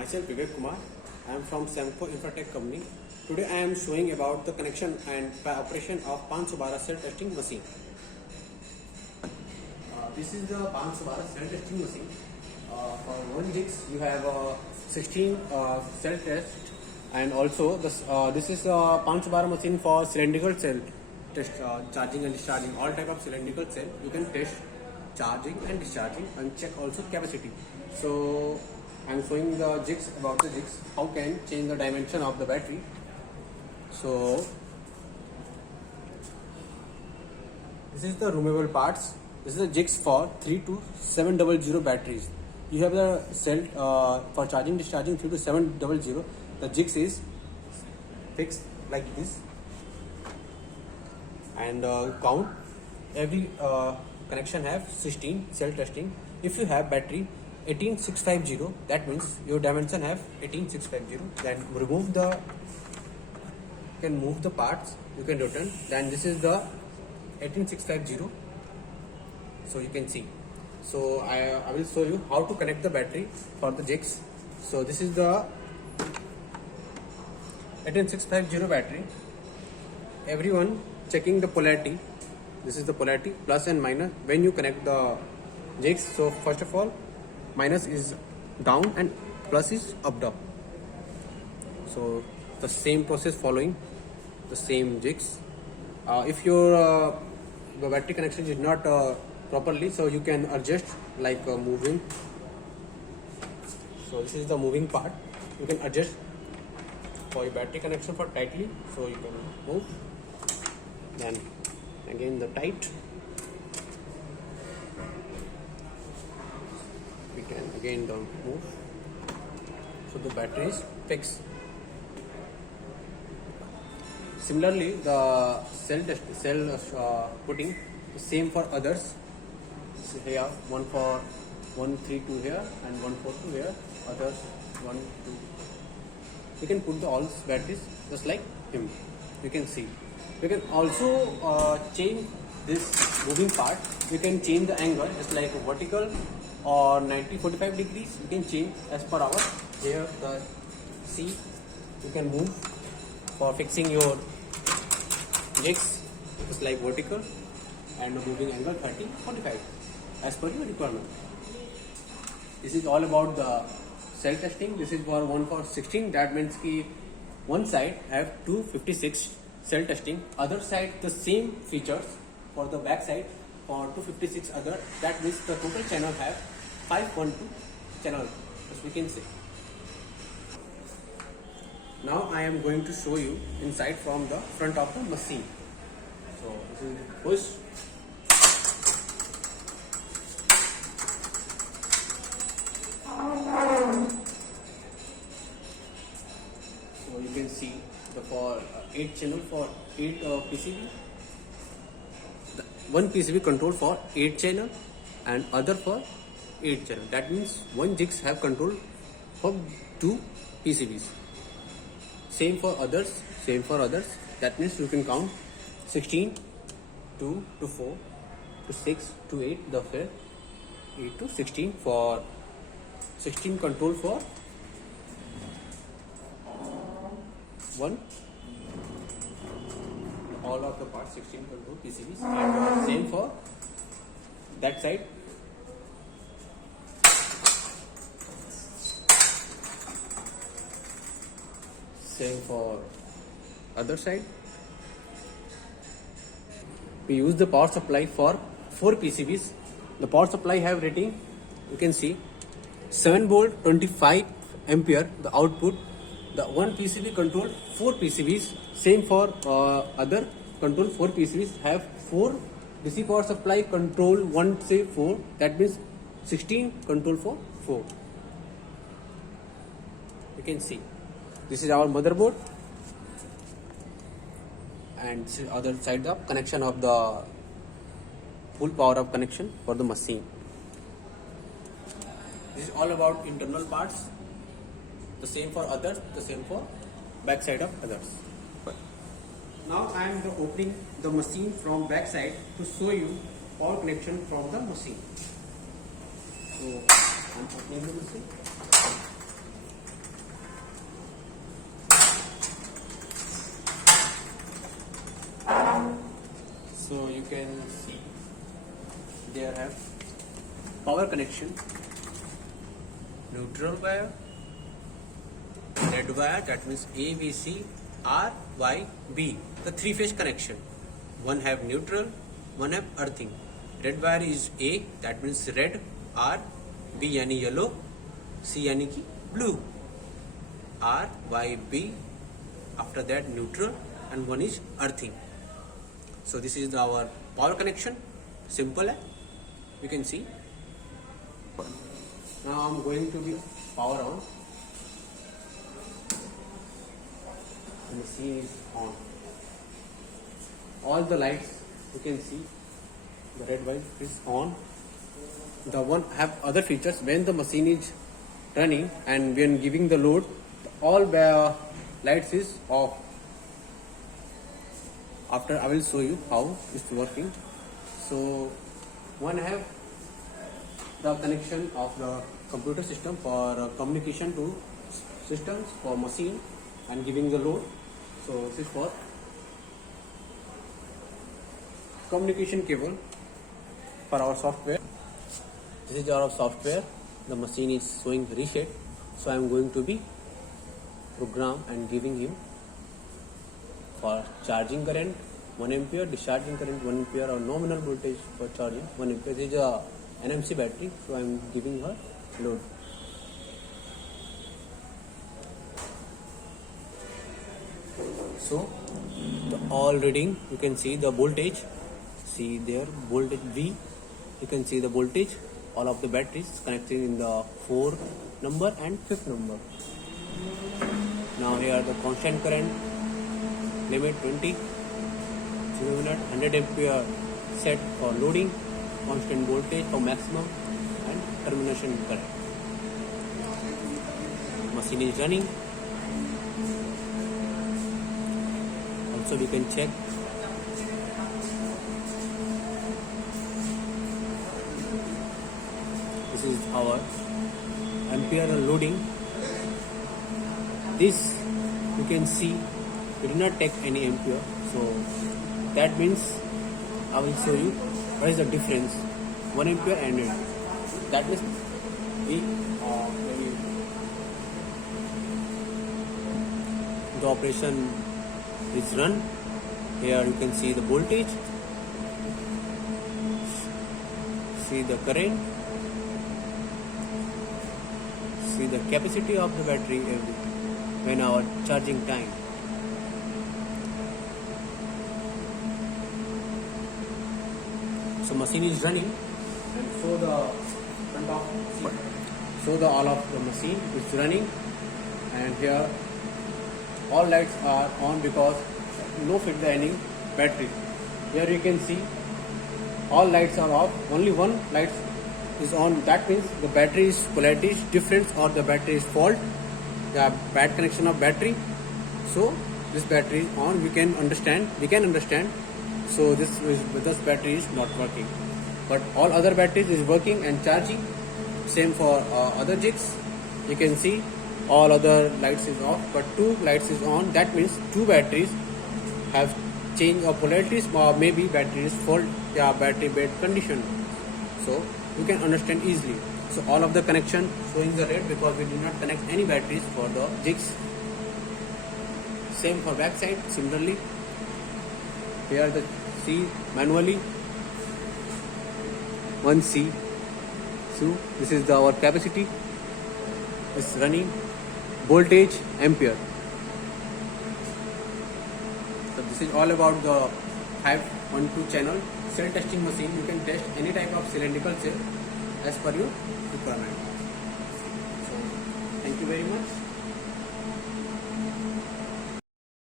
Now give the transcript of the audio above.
Myself Vivek Kumar. I am from Semco Infratech company. Today I am showing about the connection and operation of 500 bar cell testing machine. This is the 500 bar cell testing machine. For one jigs you have 16 cell test, and also this is a 500 bar machine for cylindrical cell test, charging and discharging all type of cylindrical cell. You can test charging and discharging and check also capacity. So I am showing the jigs, about the jigs, how can change the dimension of the battery. So this is the removable parts. This is the jigs for 32700 batteries. You have the cell for charging discharging 32700. The jigs is fixed like this, and count every connection have 16 cell testing. If you have battery 18650, that means your dimension have 18650. Then remove the, you can move the parts, you can return. Then this is the 18650. So you can see. So I will show you how to connect the battery for the jigs. So this is the 18650 battery. Everyone checking the polarity. This is the polarity, plus and minus when you connect the jigs. So first of all, minus is down and plus is up. So the same process following the same jigs. If your the battery connection is not properly, so you can adjust like moving. So this is the moving part. You can adjust for your battery connection for tightly, so you can move. Then again the tight, we can again down move. So the battery is fixed. Similarly, the cell putting the same for others. So here 132 here and 142 here. Others 1, 2. You can put the all batteries just like him. You can see. You can also change this moving part. You can change the angle just like vertical or 90-45 degrees. You can change as per our here the C. You can move for fixing your jigs just like vertical and the moving angle 30-45 as per your requirement. This is all about the cell testing. This is for 1 for 16. That means ki one side have 256 cell testing, other side the same features for the back side for 256 other. That means the total channel have 512 channel, as we can say. Now I am going to show you inside from the front of the machine. So this is push. So you can see the for 8 channel for 8 PCB. The one PCB control for 8 channel and other for 8 channel. That means one jigs have control for 2 PCBs. Same for others. That means you can count 16, 2 to 4 to 6 to 8, the 8 to 16 for 16 control for 1. All of the parts 16 control PCBs, and same for that side. Same for other side. We use the power supply for 4 PCBs. The power supply have rating, you can see 7 volt 25 ampere the output. The one PCB control 4 PCBs. Same for other control 4 PCBs have 4 DC power supply control 1 say 4. That means 16 control for 4. You can see. This is our motherboard, and this is other side the connection of the full power up connection for the machine. This is all about internal parts. The same for others, the same for back side of others. Now I am opening the machine from back side to show you power connection from the machine. So I am opening the machine. can see there have power connection, neutral wire, red wire, that means A, B, C, R, Y, B, the three-phase connection. One have neutral, one have earthing. Red wire is A, that means red, R, B yani yellow, C yani ki blue, R, Y, B, after that neutral, and one is earthing. So this is our power connection, simple hai, you can see. Now I'm going to be power on. The machine is on. All the lights you can see, the red light is on. The one have other features. When the machine is running and when giving the load, all lights is off. After I will show you how it's working. So one have the connection of the computer system for communication to systems for machine and giving the load. So this is for communication cable for our software. This is our software. The machine is showing reset, so I am going to be program and giving him for charging current 1 ampere, discharging current 1 ampere, or nominal voltage for charging 1 ampere. This is a NMC battery, so I am giving her load. So the all reading, you can see the voltage, see there voltage V, you can see the voltage, all of the batteries connected in the 4th number and 5th number. Now here the constant current limit 20, 0 minute, 100 ampere set for loading, constant voltage for maximum, and termination current. Machine is running. Also we can check this is our ampere loading. This you can see we do not take any ampere, so that means I will show you what is the difference 1 ampere and it. That means the operation is run. Here you can see the voltage, see the current, see the capacity of the battery when our charging time. So machine is running, and so the front of so the all of the machine is running, and here all lights are on because no fit the any battery. Here you can see all lights are off, only one light is on. That means the battery's polarity is different or the battery is fault, the bad connection of battery. So this battery is on, we can understand. So this battery is not working, but all other batteries is working and charging. Same for other jigs. You can see all other lights is off, but 2 lights is on. That means 2 batteries have change of polarities, or maybe battery is fault, battery bad condition. So you can understand easily. So all of the connection showing the red because we did not connect any batteries for the jigs. Same for back side. Similarly, here the C manually 1C. So this is our capacity. It's running voltage ampere. So this is all about the 512 channel cell testing machine. You can test any type of cylindrical cell as per your requirement. So thank you very much.